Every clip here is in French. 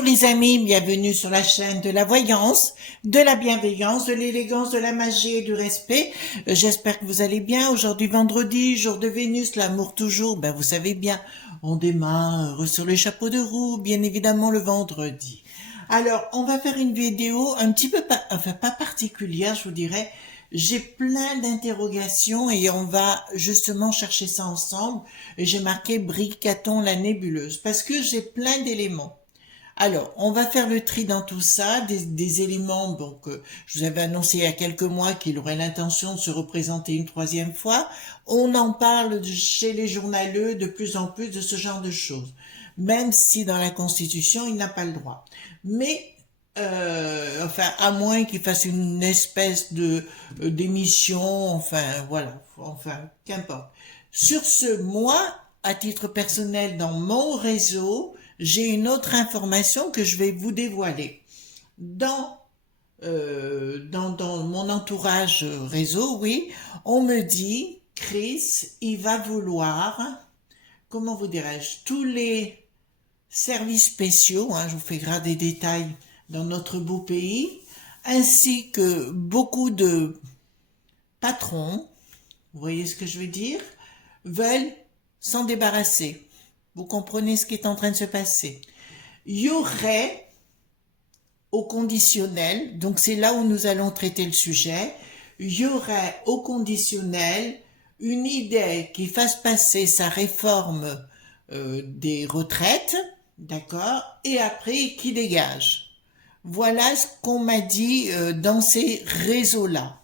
Bonjour les amis, bienvenue sur la chaîne de la voyance, de la bienveillance, de l'élégance, de la magie et du respect. J'espère que vous allez bien. Aujourd'hui vendredi, jour de Vénus, l'amour toujours, ben vous savez bien, on démarre sur le chapeau de roue, bien évidemment le vendredi. Alors, on va faire une vidéo un petit peu, pas particulière, je vous dirais. J'ai plein d'interrogations et on va justement chercher ça ensemble. Et j'ai marqué Bricaton la nébuleuse parce que j'ai plein d'éléments. Alors, on va faire le tri dans tout ça, des éléments, donc je vous avais annoncé il y a quelques mois qu'il aurait l'intention de se représenter une troisième fois. On en parle chez les journaleux de plus en plus de ce genre de choses, même si dans la Constitution, il n'a pas le droit. Mais, enfin, à moins qu'il fasse une espèce de d'émission, enfin, voilà, enfin, qu'importe. Sur ce, moi, à titre personnel, dans mon réseau, j'ai une autre information que je vais vous dévoiler. Dans mon entourage réseau, oui, on me dit, Chris, il va vouloir, comment vous dirais-je, tous les services spéciaux, je vous fais grave des détails dans notre beau pays, ainsi que beaucoup de patrons, vous voyez ce que je veux dire, veulent s'en débarrasser. Vous comprenez ce qui est en train de se passer. Il y aurait au conditionnel, donc c'est là où nous allons traiter le sujet, il y aurait au conditionnel une idée qui fasse passer sa réforme des retraites, d'accord, et après qui dégage. Voilà ce qu'on m'a dit dans ces réseaux-là.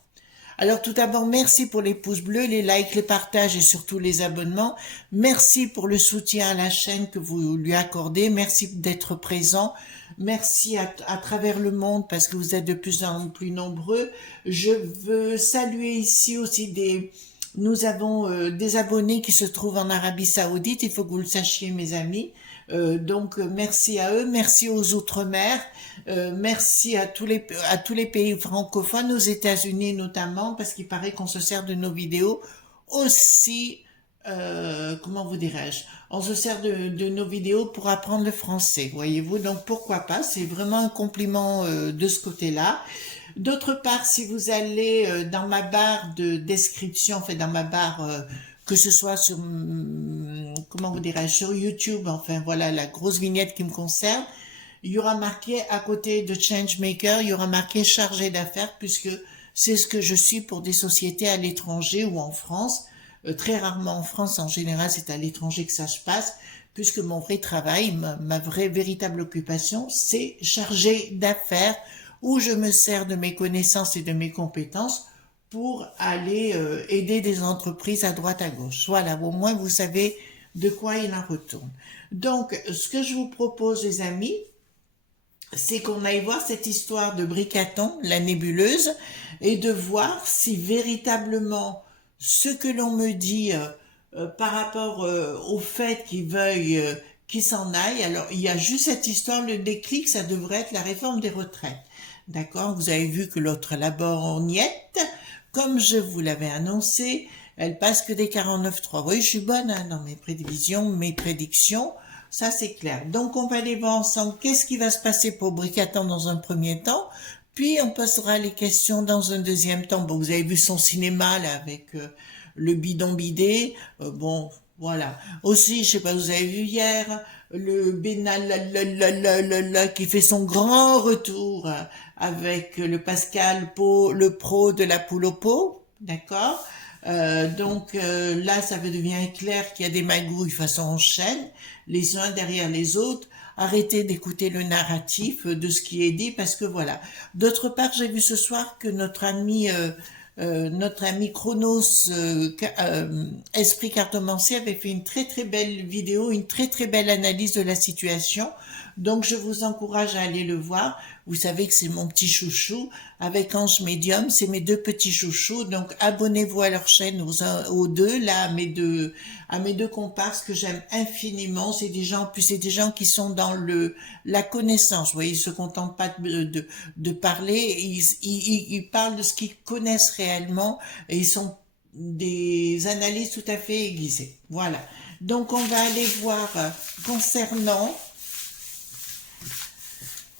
Alors tout d'abord, merci pour les pouces bleus, les likes, les partages et surtout les abonnements. Merci pour le soutien à la chaîne que vous lui accordez. Merci d'être présent. Merci à travers le monde parce que vous êtes de plus en plus nombreux. Je veux saluer ici aussi nous avons des abonnés qui se trouvent en Arabie Saoudite. Il faut que vous le sachiez, mes amis. Donc merci à eux, merci aux Outre-mer, merci à tous les pays francophones, aux États-Unis notamment, parce qu'il paraît qu'on se sert de nos vidéos aussi, comment vous dirais-je, on se sert de nos vidéos pour apprendre le français, voyez-vous, donc pourquoi pas, c'est vraiment un compliment de ce côté-là. D'autre part, si vous allez dans ma barre de description, enfin dans ma barre que ce soit sur, comment vous dirais-je, sur YouTube, enfin voilà, la grosse vignette qui me concerne, il y aura marqué à côté de Changemaker, il y aura marqué chargé d'affaires, puisque c'est ce que je suis pour des sociétés à l'étranger ou en France. Très rarement en France, en général, c'est à l'étranger que ça se passe, puisque mon vrai travail, ma vraie véritable occupation, c'est chargé d'affaires, où je me sers de mes connaissances et de mes compétences pour aller aider des entreprises à droite à gauche. Voilà, au moins vous savez de quoi il en retourne. Donc, ce que je vous propose, les amis, c'est qu'on aille voir cette histoire de Bricaton, la nébuleuse, et de voir si véritablement ce que l'on me dit par rapport au fait qu'ils veuillent qu'ils s'en aillent. Alors, il y a juste cette histoire, le déclic, ça devrait être la réforme des retraites. D'accord? Vous avez vu que l'autre là-bas en niette. Comme je vous l'avais annoncé, elle passe que des 49.3. Oui, je suis bonne dans mes prévisions, mes prédictions. Ça, c'est clair. Donc, on va aller voir ensemble qu'est-ce qui va se passer pour Bricaton dans un premier temps. Puis, on passera les questions dans un deuxième temps. Bon, vous avez vu son cinéma, là, avec le bidon bidé. Bon, voilà. Aussi, je sais pas, vous avez vu hier, le Bénal qui fait son grand retour avec le Pascal Pau, le pro de la poule au pot, d'accord. Donc là, ça devient clair qu'il y a des magouilles façon en chaîne, les uns derrière les autres. Arrêtez d'écouter le narratif de ce qui est dit parce que voilà. D'autre part, j'ai vu ce soir que notre ami Chronos Esprit Cartomancier avait fait une très très belle vidéo, une très très belle analyse de la situation. Donc je vous encourage à aller le voir. Vous savez que c'est mon petit chouchou avec Ange Médium, c'est mes deux petits chouchous. Donc abonnez-vous à leur chaîne aux deux là, à mes deux comparses que j'aime infiniment. C'est des gens, puis c'est des gens qui sont dans la connaissance. Vous voyez, ils se contentent pas de parler, ils parlent de ce qu'ils connaissent réellement et ils sont des analyses tout à fait aiguisées. Voilà. Donc on va aller voir concernant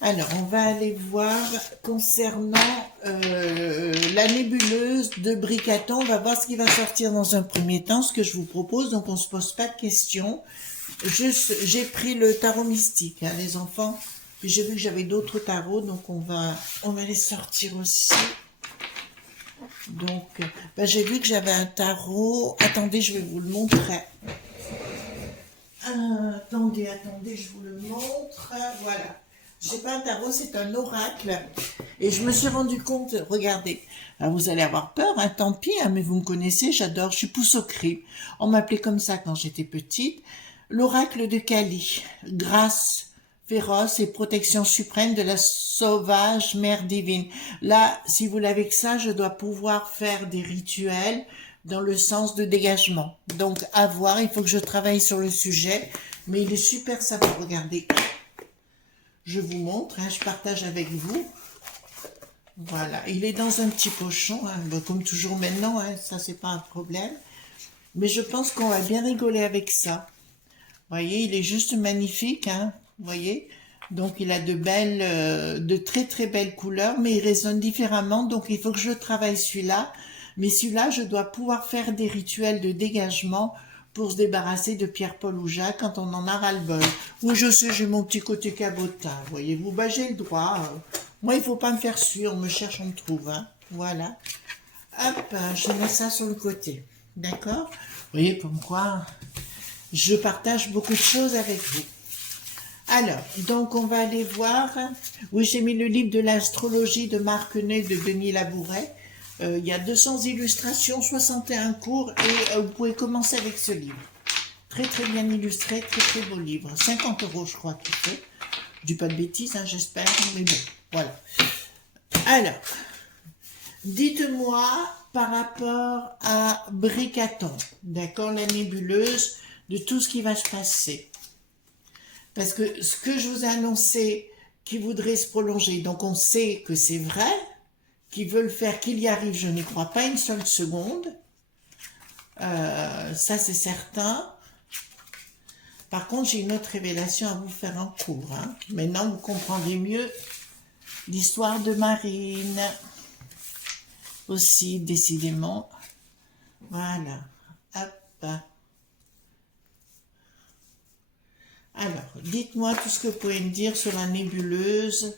Alors, on va aller voir concernant la nébuleuse de Bricaton. On va voir ce qui va sortir dans un premier temps, ce que je vous propose. Donc, on se pose pas de questions. J'ai pris le tarot mystique, hein, les enfants. Puis j'ai vu que j'avais d'autres tarots, donc on va les sortir aussi. Donc, j'ai vu que j'avais un tarot. Attendez, je vais vous le montrer. Attendez, je vous le montre. Voilà. C'est pas un tarot, c'est un oracle. Et je me suis rendu compte, regardez, alors vous allez avoir peur, hein, tant pis, hein, mais vous me connaissez, j'adore, je suis pousse au cri. On m'appelait comme ça quand j'étais petite. L'oracle de Kali, grâce féroce et protection suprême de la sauvage mère divine. Là, si vous l'avez que ça, je dois pouvoir faire des rituels dans le sens de dégagement. Donc, à voir, il faut que je travaille sur le sujet, mais il est super sympa, regardez. Je vous montre, hein, je partage avec vous. Voilà, il est dans un petit pochon, hein, comme toujours maintenant, hein, ça c'est pas un problème. Mais je pense qu'on va bien rigoler avec ça. Vous voyez, il est juste magnifique, hein, vous voyez. Donc il a de très très belles couleurs, mais il résonne différemment, donc il faut que je travaille celui-là. Mais celui-là, je dois pouvoir faire des rituels de dégagement pour se débarrasser de Pierre-Paul ou Jacques quand on en a ras-le-bol. Oui, je sais, j'ai mon petit côté cabotin, voyez-vous, j'ai le droit. Moi, il faut pas me faire suer, on me cherche, on me trouve, hein. Voilà. Hop, je mets ça sur le côté, d'accord? Vous voyez, comme quoi, je partage beaucoup de choses avec vous. Alors, donc on va aller voir. Oui, j'ai mis le livre de l'astrologie de Marc Ney de Denis Labouret. Il y a 200 illustrations, 61 cours, et vous pouvez commencer avec ce livre. Très très bien illustré, très très beau livre. 50 € je crois qu'il fait. Je dis pas de bêtises, hein, j'espère, mais bon, voilà. Alors, dites-moi par rapport à Bricaton, d'accord, la nébuleuse, de tout ce qui va se passer. Parce que ce que je vous ai annoncé, qui voudrait se prolonger, donc on sait que c'est vrai, qu'ils veulent faire qu'il y arrive, je n'y crois pas une seule seconde. Ça, c'est certain. Par contre, j'ai une autre révélation à vous faire en cours. Hein. Maintenant, vous comprendrez mieux l'histoire de Marine. Aussi, décidément. Voilà. Hop. Alors, dites-moi tout ce que vous pouvez me dire sur la nébuleuse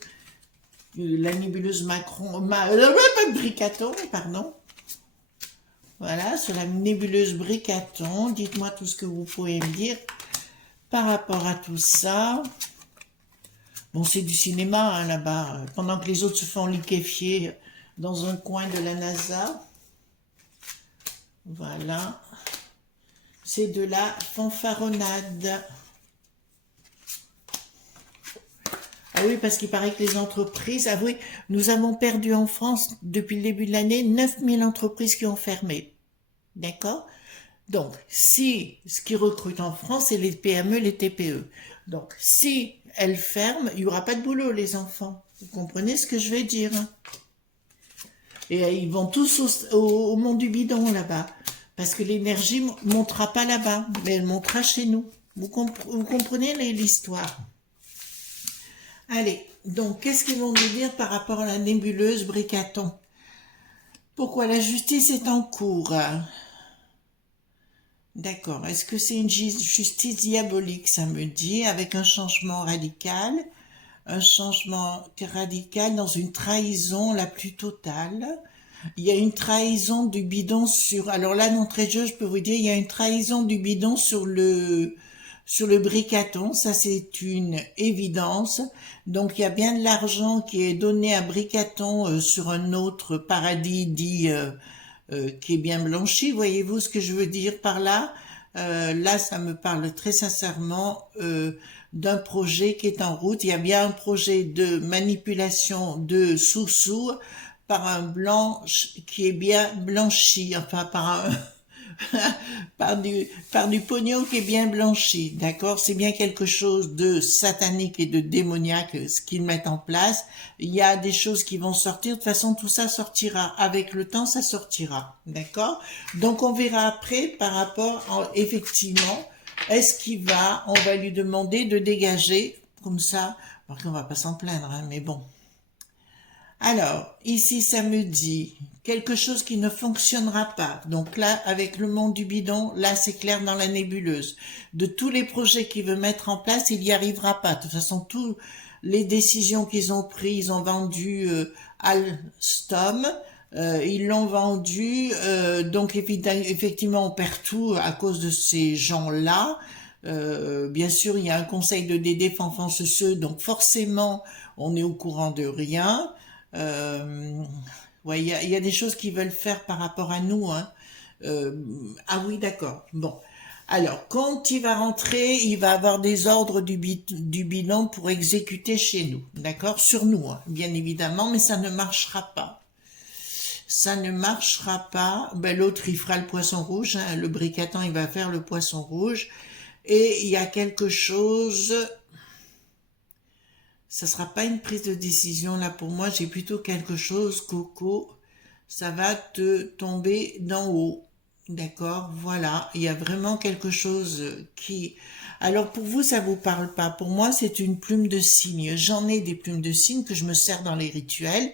Bricaton, pardon. Voilà, sur la nébuleuse Bricaton, dites-moi tout ce que vous pouvez me dire par rapport à tout ça. Bon, c'est du cinéma, hein, là-bas, pendant que les autres se font liquéfier dans un coin de la NASA. Voilà. C'est de la fanfaronnade. Ah oui, parce qu'il paraît que les entreprises... Ah oui, nous avons perdu en France, depuis le début de l'année, 9000 entreprises qui ont fermé. D'accord? Donc, si ce qui recrute en France, c'est les PME, les TPE. Donc, si elles ferment, il n'y aura pas de boulot, les enfants. Vous comprenez ce que je vais dire? Et ils vont tous au monde du bidon, là-bas. Parce que l'énergie ne montera pas là-bas, mais elle montera chez nous. Vous comprenez l'histoire? Allez, donc, qu'est-ce qu'ils vont nous dire par rapport à la nébuleuse Bricaton? Pourquoi la justice est en cours? D'accord. Est-ce que c'est une justice diabolique, ça me dit, avec un changement radical dans une trahison la plus totale? Il y a une trahison du bidon sur... Alors là, d'entrée de jeu, je peux vous dire, il y a une trahison du bidon sur le Bricaton, ça c'est une évidence. Donc il y a bien de l'argent qui est donné à Bricaton sur un autre paradis dit qui est bien blanchi. Voyez-vous ce que je veux dire par là? Là, ça me parle très sincèrement d'un projet qui est en route. Il y a bien un projet de manipulation de sous-sous par un blanc qui est bien blanchi, enfin par un... par du pognon qui est bien blanchi, d'accord? C'est bien quelque chose de satanique et de démoniaque ce qu'ils mettent en place. Il y a des choses qui vont sortir. De toute façon, tout ça sortira. Avec le temps, ça sortira, d'accord? Donc, on verra après par rapport, effectivement, on va lui demander de dégager comme ça Par contre, on va pas s'en plaindre, hein, mais bon. Alors, ici, ça me dit quelque chose qui ne fonctionnera pas. Donc là, avec le monde du bidon, là, c'est clair dans la nébuleuse. De tous les projets qu'il veut mettre en place, il n'y arrivera pas. De toute façon, toutes les décisions qu'ils ont prises, ils ont vendu Alstom, ils l'ont vendu. Donc, effectivement, on perd tout à cause de ces gens-là. Bien sûr, il y a un conseil de défense, donc forcément, on est au courant de rien. Euh, ouais, il y a des choses qu'ils veulent faire par rapport à nous, hein. Euh, ah oui, d'accord. Bon. Alors, quand il va rentrer, il va avoir des ordres du bilan pour exécuter chez nous, d'accord? Sur nous, hein, bien évidemment, mais ça ne marchera pas. Ça ne marchera pas. Ben, l'autre, il fera le poisson rouge, hein. Le bricatant, il va faire le poisson rouge. Et il y a quelque chose, ça sera pas une prise de décision là pour moi, j'ai plutôt quelque chose, Coco, ça va te tomber d'en haut. D'accord, voilà, il y a vraiment quelque chose qui... Alors pour vous, ça vous parle pas. Pour moi, c'est une plume de cygne. J'en ai des plumes de cygne que je me sers dans les rituels.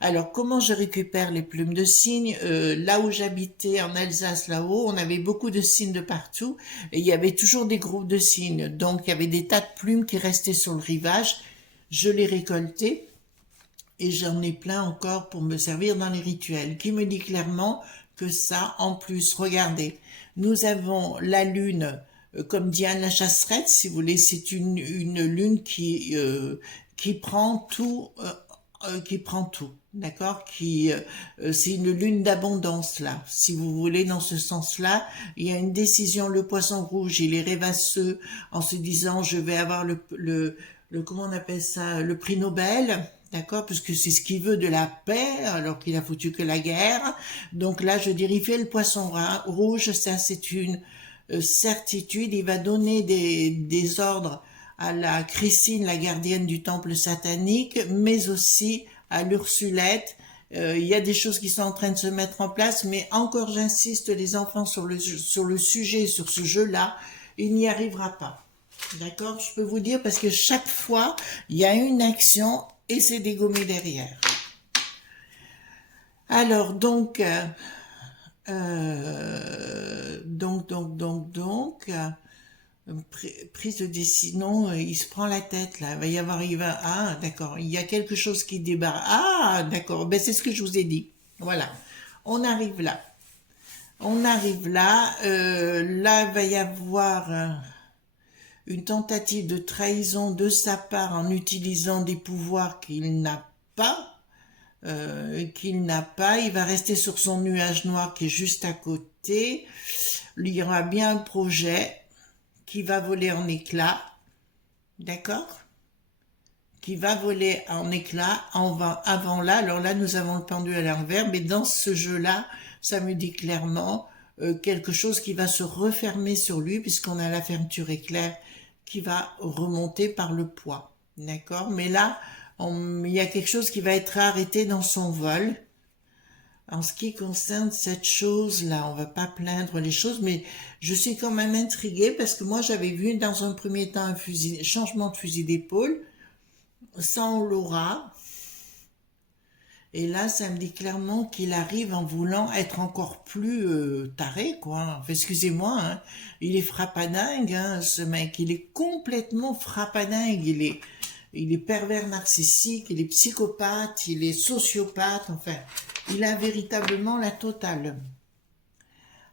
Alors, comment je récupère les plumes de cygne? Là où j'habitais en Alsace, là-haut, on avait beaucoup de cygnes de partout et il y avait toujours des groupes de cygnes. Donc, il y avait des tas de plumes qui restaient sur le rivage. Je les récoltais et j'en ai plein encore pour me servir dans les rituels, qui me dit clairement que ça, en plus, regardez, nous avons la lune, comme Diane la chasserette, si vous voulez, c'est une lune qui prend tout, d'accord, c'est une lune d'abondance là, si vous voulez, dans ce sens-là. Il y a une décision, le poisson rouge, il est rêvasseux en se disant je vais avoir comment on appelle ça, le prix Nobel, d'accord, puisque c'est ce qu'il veut, de la paix, alors qu'il a foutu que la guerre. Donc là, je dirais, il fait le poisson rouge, ça c'est une certitude. Il va donner des ordres à la Christine, la gardienne du temple satanique, mais aussi à l'Ursulette. Il y a des choses qui sont en train de se mettre en place, mais encore j'insiste, les enfants, sur le sujet, sur ce jeu-là, il n'y arrivera pas. D'accord? Je peux vous dire, parce que chaque fois, il y a une action et c'est dégommé derrière. Alors, prise de décision, il se prend la tête là, ah d'accord, il y a quelque chose qui débarque, ah d'accord, ben c'est ce que je vous ai dit, voilà, on arrive là, là il va y avoir une tentative de trahison de sa part en utilisant des pouvoirs qu'il n'a pas, il va rester sur son nuage noir qui est juste à côté, il y aura bien un projet qui va voler en éclats, d'accord? Qui va voler en éclats avant là. Alors là, nous avons le pendu à l'envers, mais dans ce jeu-là, ça me dit clairement quelque chose qui va se refermer sur lui, puisqu'on a la fermeture éclair qui va remonter par le poids, d'accord? Mais là, il y a quelque chose qui va être arrêté dans son vol. En ce qui concerne cette chose-là, on va pas plaindre les choses, mais je suis quand même intriguée parce que moi j'avais vu dans un premier temps un changement de fusil d'épaule, sans l'aura, et là ça me dit clairement qu'il arrive en voulant être encore plus taré, quoi. Enfin, excusez-moi, hein. Il est frappadingue, hein, ce mec, il est complètement frappadingue, il est pervers narcissique, il est psychopathe, il est sociopathe, enfin, il a véritablement la totale.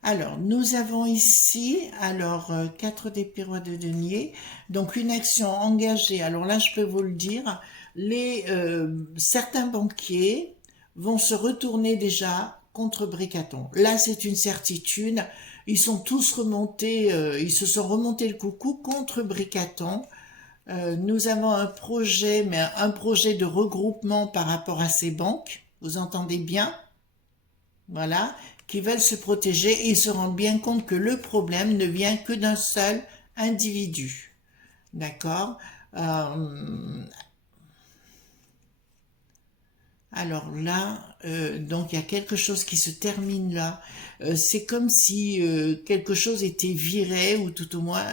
Alors, nous avons ici, 4 d'épée, roi de denier, donc une action engagée. Alors là, je peux vous le dire, certains banquiers vont se retourner déjà contre Bricaton. Là, c'est une certitude. Ils sont tous remontés, ils se sont remontés le coucou contre Bricaton. Nous avons un projet, mais un projet de regroupement par rapport à ces banques. Vous entendez bien? Voilà, qui veulent se protéger et ils se rendent bien compte que le problème ne vient que d'un seul individu. D'accord? Alors là, donc il y a quelque chose qui se termine là. C'est comme si quelque chose était viré ou tout au moins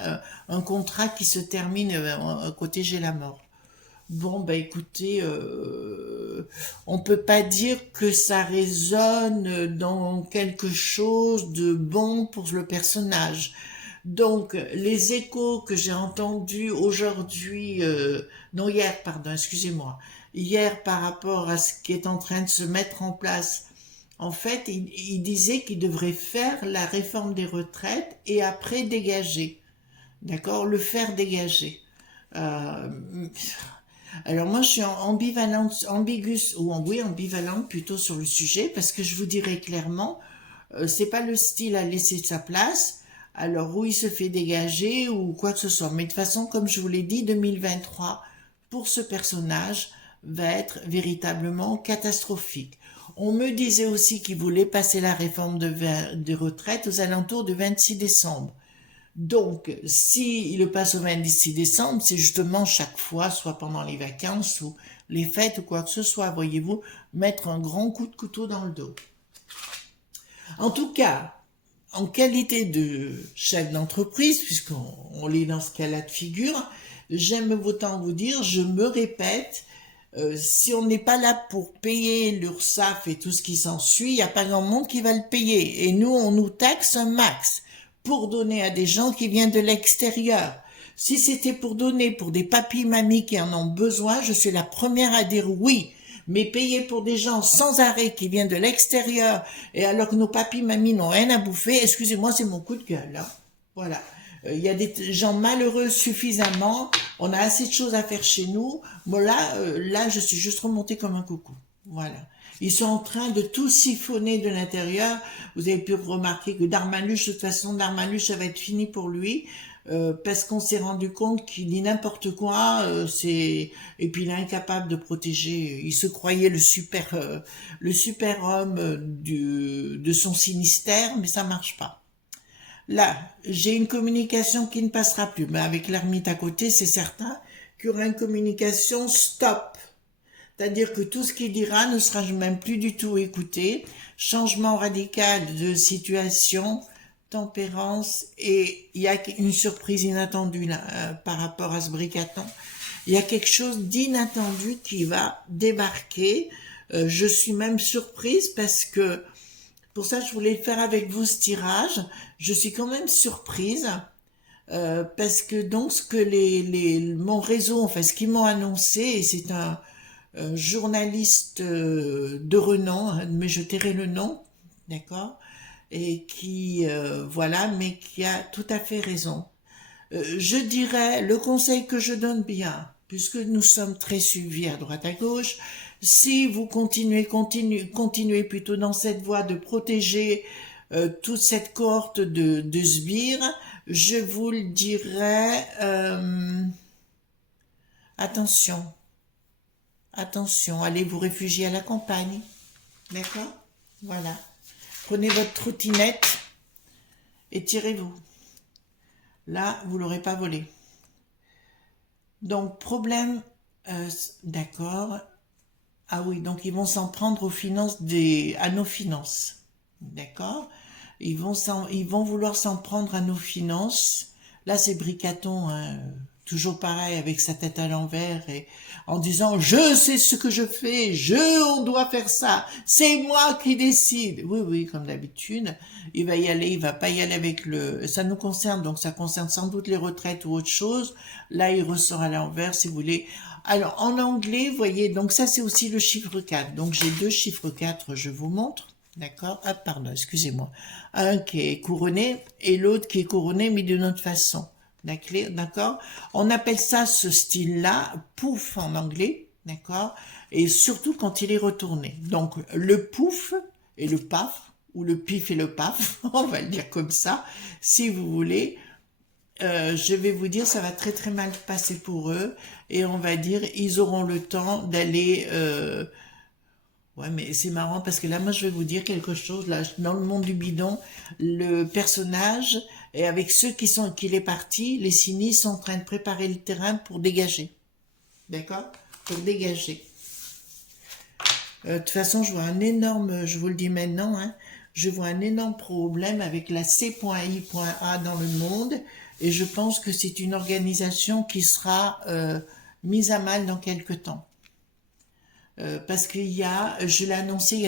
un contrat qui se termine. À côté, j'ai la mort. Bon, bah écoutez, on peut pas dire que ça résonne dans quelque chose de bon pour le personnage. Donc, les échos que j'ai entendus aujourd'hui, non hier, pardon, excusez-moi, hier par rapport à ce qui est en train de se mettre en place, en fait, il disait qu'il devrait faire la réforme des retraites et après dégager, d'accord, le faire dégager. Euh, alors moi, je suis ambivalente, ambigus, ou oui, ambivalente plutôt sur le sujet, parce que je vous dirais clairement, c'est pas le style à laisser sa place. Alors, où il se fait dégager ou quoi que ce soit. Mais de toute façon, comme je vous l'ai dit, 2023, pour ce personnage, va être véritablement catastrophique. On me disait aussi qu'il voulait passer la réforme de retraite aux alentours du 26 décembre. Donc, si il le passe au 26 décembre, c'est justement chaque fois, soit pendant les vacances ou les fêtes ou quoi que ce soit, voyez-vous, mettre un grand coup de couteau dans le dos. En tout cas, en qualité de chef d'entreprise, puisqu'on lit dans ce cas-là de figure, j'aime autant vous dire, je me répète, si on n'est pas là pour payer l'URSSAF et tout ce qui s'ensuit, il n'y a pas grand monde qui va le payer. Et nous, on nous taxe un max pour donner à des gens qui viennent de l'extérieur. Si c'était pour donner pour des papis-mamies qui en ont besoin, je suis la première à dire oui. Mais payer pour des gens sans arrêt qui viennent de l'extérieur et alors que nos papis-mamies n'ont rien à bouffer, excusez-moi, c'est mon coup de gueule. Hein. Voilà. Il y a des gens malheureux suffisamment. On a assez de choses à faire chez nous. Bon là, je suis juste remontée comme un coucou. Voilà. Ils sont en train de tout siphonner de l'intérieur. Vous avez pu remarquer que Darmanush, de toute façon, Darmanush, ça va être fini pour lui. Parce qu'on s'est rendu compte qu'il dit n'importe quoi, et puis il est incapable de protéger. Il se croyait le super homme de son Finistère, mais ça marche pas. Là, j'ai une communication qui ne passera plus, mais avec l'ermite à côté, c'est certain qu'il y aura une communication stop. C'est-à-dire que tout ce qu'il dira ne sera même plus du tout écouté. Changement radical de situation, tempérance, et il y a une surprise inattendue là, par rapport à ce bricaton. Il y a quelque chose d'inattendu qui va débarquer. Je suis même surprise parce que, pour ça je voulais faire avec vous ce tirage, je suis quand même surprise. Parce que donc ce que mon réseau, enfin ce qu'ils m'ont annoncé, et c'est un journaliste de renom, hein, mais je tairai le nom, d'accord, et qui, voilà, mais qui a tout à fait raison. Je dirais, le conseil que je donne bien, puisque nous sommes très suivis à droite à gauche, si vous continuez plutôt dans cette voie de protéger toute cette cohorte de sbires, je vous le dirais, attention, attention, allez vous réfugier à la campagne, d'accord? Voilà. Prenez votre trottinette et tirez-vous. Là, vous l'aurez pas volé. Donc, problème, d'accord. Ah oui, donc ils vont s'en prendre à nos finances. D'accord? Ils vont vouloir s'en prendre à nos finances. Là, c'est Bricaton, hein, toujours pareil, avec sa tête à l'envers et en disant, je sais ce que je fais, on doit faire ça, c'est moi qui décide. Oui, oui, comme d'habitude, il va y aller, il va pas y aller ça nous concerne, donc ça concerne sans doute les retraites ou autre chose. Là, il ressort à l'envers, si vous voulez. Alors, en anglais, vous voyez, donc ça, c'est aussi le chiffre 4. Donc, j'ai deux chiffres 4, je vous montre. D'accord? Ah, pardon, excusez-moi. Un qui est couronné et l'autre qui est couronné, mais d'une autre façon. D'accord? On appelle ça, ce style-là, pouf en anglais. D'accord? Et surtout quand il est retourné. Donc, le pouf et le paf, ou le pif et le paf, on va le dire comme ça, si vous voulez. Je vais vous dire, ça va très très mal passer pour eux. Et on va dire, ils auront le temps d'aller... Ouais, mais c'est marrant parce que là, moi, je vais vous dire quelque chose. Là, dans le monde du bidon, le personnage, et avec ceux qu'il est parti, les sinistres sont en train de préparer le terrain pour dégager. D'accord? Pour dégager. De toute façon, je vois un énorme, je vous le dis maintenant, hein, je vois un énorme problème avec la C.I.A dans le monde, et je pense que c'est une organisation qui sera mise à mal dans quelques temps. Parce qu'il y a, je l'ai annoncé, il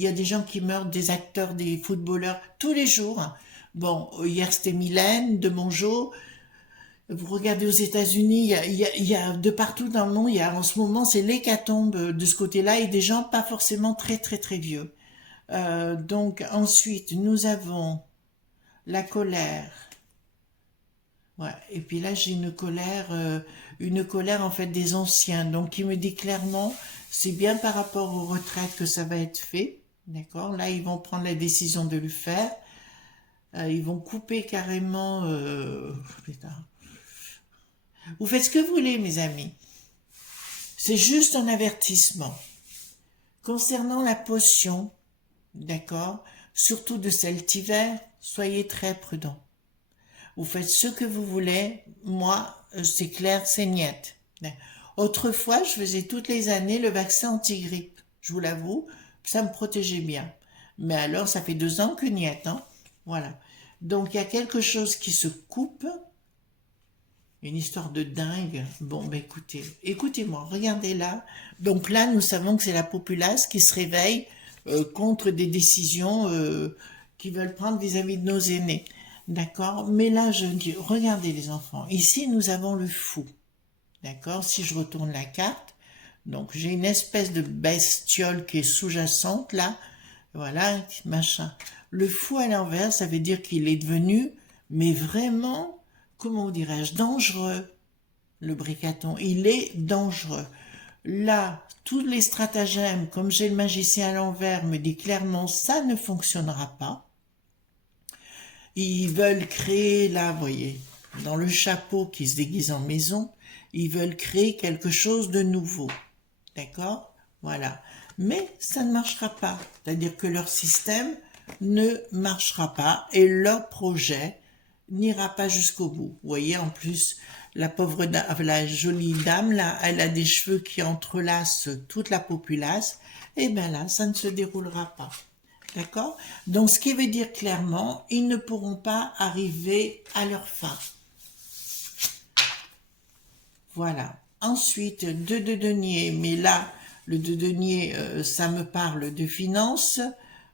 y a des gens qui meurent, des acteurs, des footballeurs, tous les jours. Bon, hier c'était Mylène de Mongeau. Vous regardez aux États-Unis, il y a de partout dans le monde, il y a en ce moment c'est l'hécatombe de ce côté-là et des gens pas forcément très très très vieux. Donc ensuite nous avons la colère. Ouais. Et puis là j'ai une colère en fait des anciens. Donc qui me dit clairement, c'est bien par rapport aux retraites que ça va être fait. D'accord? Là ils vont prendre la décision de le faire. Ils vont couper carrément. Putain. Vous faites ce que vous voulez, mes amis. C'est juste un avertissement. Concernant la potion, d'accord, surtout de cet hiver, soyez très prudents. Vous faites ce que vous voulez. Moi, c'est clair, c'est niette. Autrefois, je faisais toutes les années le vaccin anti-grippe. Je vous l'avoue, ça me protégeait bien. Mais alors, ça fait 2 ans que niette, hein. Voilà. Donc, il y a quelque chose qui se coupe. Une histoire de dingue. Bon, ben écoutez, écoutez-moi, regardez là. Donc là, nous savons que c'est la populace qui se réveille contre des décisions qu'ils veulent prendre vis-à-vis de nos aînés. D'accord? Mais là, je dis, regardez les enfants. Ici, nous avons le fou. D'accord? Si je retourne la carte, donc j'ai une espèce de bestiole qui est sous-jacente là. Voilà, machin. Le fou à l'envers, ça veut dire qu'il est devenu, mais vraiment, comment dirais-je, dangereux. Le bricaton, il est dangereux. Là, tous les stratagèmes, comme j'ai le magicien à l'envers, me dit clairement, ça ne fonctionnera pas. Ils veulent créer, là, vous voyez, dans le chapeau qui se déguise en maison, ils veulent créer quelque chose de nouveau. D'accord? Voilà. Mais ça ne marchera pas. C'est-à-dire que leur système ne marchera pas et leur projet n'ira pas jusqu'au bout. Vous voyez, en plus, la pauvre dame, la jolie dame, là, elle a des cheveux qui entrelacent toute la populace. Et bien là, ça ne se déroulera pas. D'accord? Donc, ce qui veut dire clairement, ils ne pourront pas arriver à leur fin. Voilà. Ensuite, deux de denier, mais là, le deux denier, ça me parle de finances,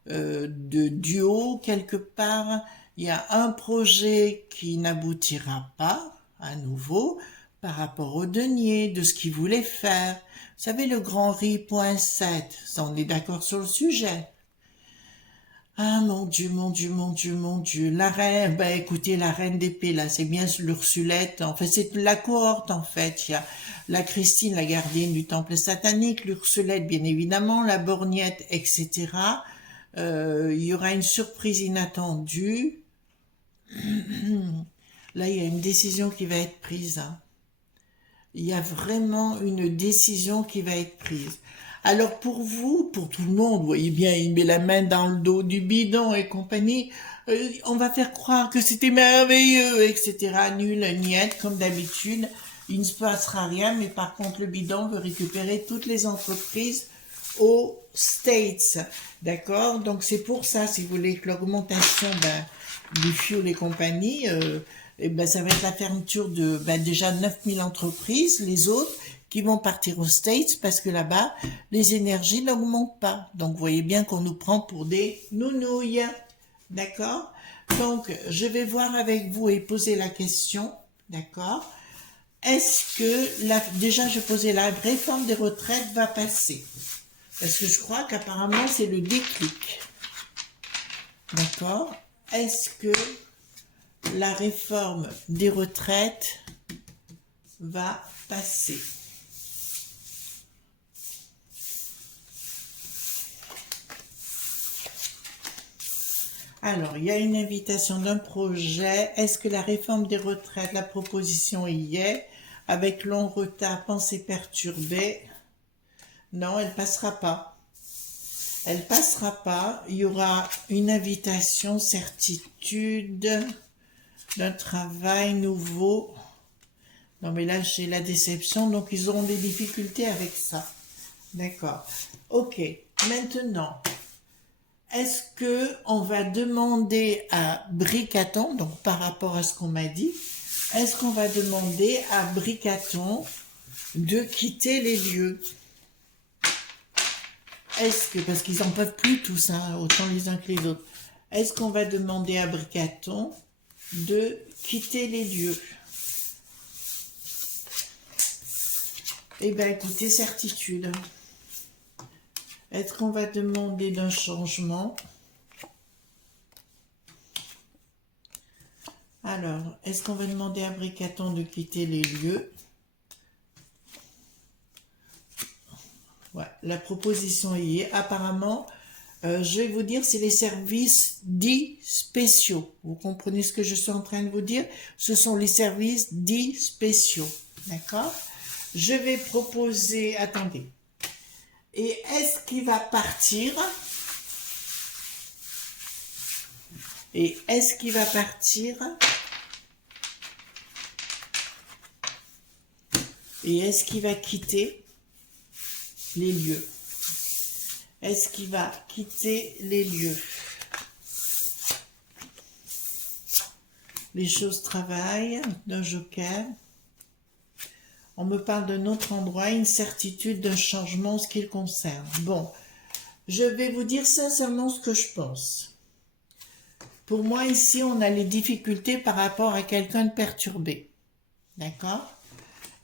de duo quelque part. Il y a un projet qui n'aboutira pas à nouveau par rapport au denier, de ce qu'il voulait faire. Vous savez, le grand riz.7, ça on est d'accord sur le sujet. Ah mon Dieu, mon Dieu, mon Dieu, mon Dieu. La reine, bah écoutez, la reine d'épée, là, c'est bien l'Ursulette. En fait, c'est la cohorte, en fait. Il y a la Christine, la gardienne du temple satanique, l'Ursulette, bien évidemment, la Borgnette, etc. Il y aura une surprise inattendue. Là, il y a une décision qui va être prise, hein. Il y a vraiment une décision qui va être prise. Alors pour vous, pour tout le monde, vous voyez bien, il met la main dans le dos du bidon et compagnie, on va faire croire que c'était merveilleux, etc. Nul, niette, comme d'habitude, il ne se passera rien, mais par contre le bidon veut récupérer toutes les entreprises aux States, d'accord? Donc c'est pour ça, si vous voulez, que l'augmentation du fuel et compagnie, et ben, ça va être la fermeture de déjà 9000 entreprises, les autres qui vont partir aux States parce que là-bas, les énergies n'augmentent pas. Donc, vous voyez bien qu'on nous prend pour des nounouilles. D'accord? Donc, je vais voir avec vous et poser la question. D'accord? Est-ce que, déjà, je posais la réforme des retraites va passer? Parce que je crois qu'apparemment, c'est le déclic. D'accord? Est-ce que la réforme des retraites va passer? Alors, il y a une invitation d'un projet. Est-ce que la réforme des retraites, la proposition y est? Avec long retard, pensée perturbée. Non, elle passera pas. Elle passera pas. Il y aura une invitation, certitude d'un travail nouveau. Non, mais là, j'ai la déception, donc ils auront des difficultés avec ça. D'accord. Ok. Maintenant, est-ce que on va demander à Bricaton, donc par rapport à ce qu'on m'a dit, est-ce qu'on va demander à Bricaton de quitter les lieux? Est-ce que, parce qu'ils n'en peuvent plus tous, hein, autant les uns que les autres, est-ce qu'on va demander à Bricaton de quitter les lieux? Eh bien, écoutez, certitude. Est-ce qu'on va demander d'un changement? Alors, est-ce qu'on va demander à Bricaton de quitter les lieux? Ouais, la proposition y est. Apparemment, je vais vous dire, c'est les services dits spéciaux. Vous comprenez ce que je suis en train de vous dire? Ce sont les services dits spéciaux. D'accord? Je vais proposer... Attendez. Et est-ce qu'il va partir? Et est-ce qu'il va partir? Et est-ce qu'il va quitter les lieux? Est-ce qu'il va quitter les lieux? Les choses travaillent, d'un joker. On me parle d'un autre endroit, une certitude d'un changement en ce qui le concerne. Bon, je vais vous dire sincèrement ce que je pense. Pour moi, ici, on a les difficultés par rapport à quelqu'un de perturbé. D'accord?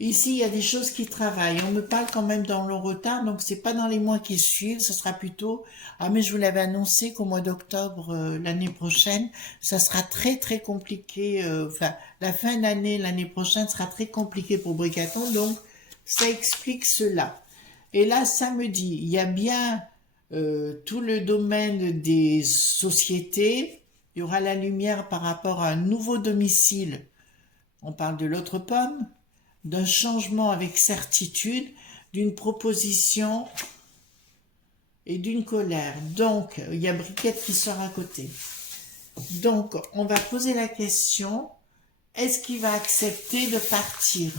Ici, il y a des choses qui travaillent. On me parle quand même dans le retard, donc c'est pas dans les mois qui suivent, ce sera plutôt... Ah, mais je vous l'avais annoncé qu'au mois d'octobre l'année prochaine, ça sera très très compliqué. Enfin, la fin d'année, l'année prochaine sera très compliquée pour Bricaton, donc ça explique cela. Et là, samedi, il y a bien tout le domaine des sociétés. Il y aura la lumière par rapport à un nouveau domicile. On parle de l'autre pomme, d'un changement avec certitude, d'une proposition et d'une colère. Donc, il y a Briquette qui sort à côté. Donc, on va poser la question, est-ce qu'il va accepter de partir?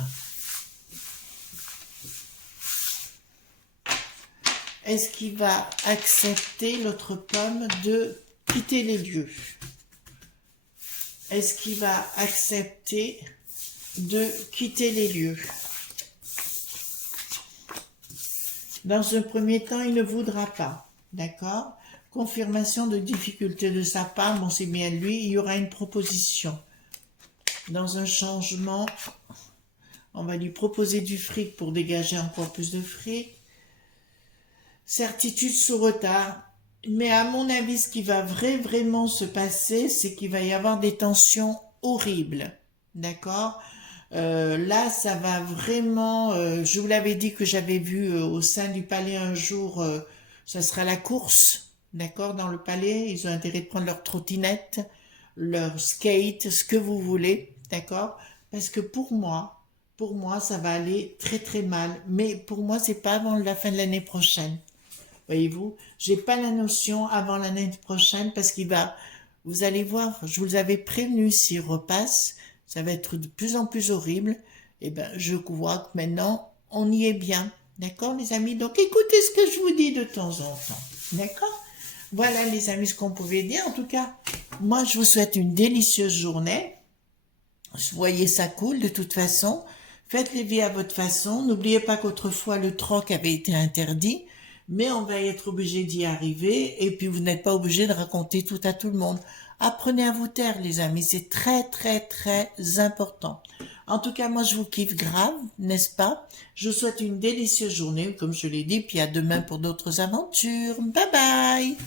Est-ce qu'il va accepter l'autre pomme de quitter les lieux? Est-ce qu'il va accepter de quitter les lieux? Dans un premier temps, il ne voudra pas, d'accord? Confirmation de difficulté de sa part, bon c'est bien lui, il y aura une proposition. Dans un changement, on va lui proposer du fric pour dégager encore plus de fric. Certitude sous retard. Mais à mon avis, ce qui va vraiment se passer, c'est qu'il va y avoir des tensions horribles, d'accord? Là, ça va vraiment... je vous l'avais dit que j'avais vu au sein du palais un jour, ça sera la course, d'accord, dans le palais. Ils ont intérêt de prendre leur trottinette, leur skate, ce que vous voulez, d'accord? Parce que pour moi, ça va aller très très mal. Mais pour moi, c'est pas avant la fin de l'année prochaine. Voyez-vous, j'ai pas la notion avant l'année prochaine parce qu'il va... Vous allez voir, je vous avais prévenu, s'il repasse, ça va être de plus en plus horrible. Eh ben, je vois que maintenant, on y est bien. D'accord, les amis? Donc, écoutez ce que je vous dis de temps en temps. D'accord? Voilà, les amis, ce qu'on pouvait dire. En tout cas, moi, je vous souhaite une délicieuse journée. Voyez, ça coule de toute façon. Faites les vies à votre façon. N'oubliez pas qu'autrefois, le troc avait été interdit. Mais on va être obligé d'y arriver. Et puis, vous n'êtes pas obligé de raconter tout à tout le monde. Apprenez à vous taire, les amis. C'est très, très, très important. En tout cas, moi, je vous kiffe grave, n'est-ce pas? Je vous souhaite une délicieuse journée, comme je l'ai dit. Puis à demain pour d'autres aventures. Bye bye!